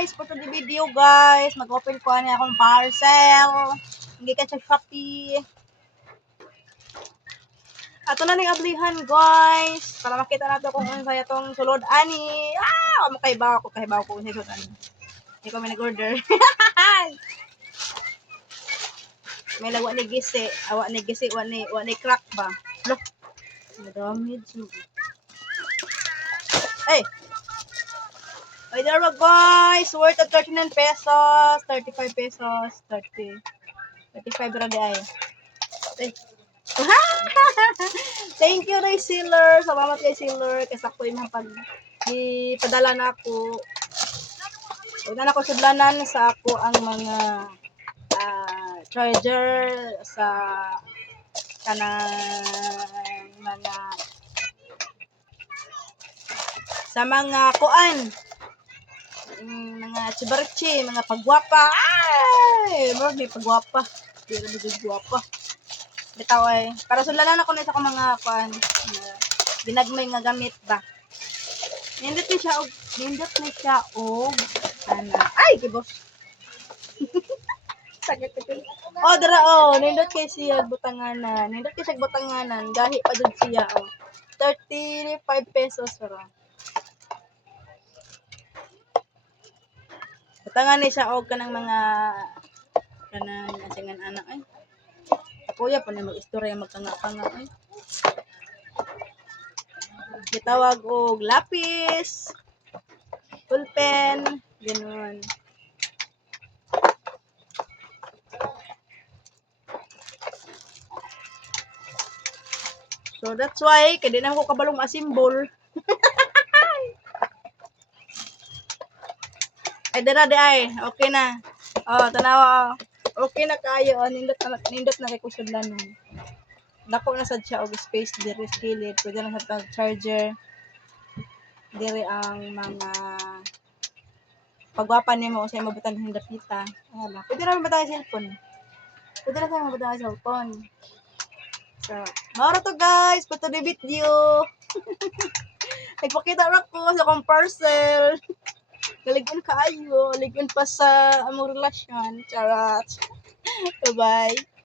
guys, for the video guys, mag-open ko na akong parcel. Hindi ka sa Shopee. Ato na ning ablihan guys, para makita nato kung ano saya tong sulod ani. Amo kay bawo ko sa sulod ani. Hindi ko may nag-order. May lagwa ni gisi, wa ni crack ba. Look. Damage. Hey. Ay, there we guys. Worth of 39 pesos, 35 pesos, 30. 35 ra di ay. Ay. Thank you Ray Sealer. Salamat kay Sealer kasi ako yung ipadala na ako. Huwag na ako sudlanan sa ako ang mga charger sa kanang mga kuan. Mga chibarchi, mga pagwapa. Ay, may pagwapa. Pero may pagwapa. Bitaw ay. Para sulanan ako nito ko mga kuan. Ginagmay nga gamit ba. Nindot ni siya og ay, kibos. Sakit ko. Oh, dara nindot kay siya butanganan. Gahi pa dud siya 35 pesos ra. Butangan ni siya og kanang mga kanang asingan anak ay. Kuya pa na mag-istorya magtanga-tanga ay. Gitawag og lapis, pulpen, ganoon. So that's why kaya di na ako kabalong asimbol. Ay dara di ay, okay na. Tanawa. Okay na kayo, nindot na kay kusudlanan. Dako na sad siya og space diri sa kilid, pwede na sa charger. Diri ang mga pagwapan nimo sa mabutan ng dapita. Wala. Pwede ra ba tayo cellphone? So, mara to guys, put to the video. Nagpakita ra ko sa akong parcel. Galigin kaayo, ligin pa sa among relasyon. Charot. Bye-bye.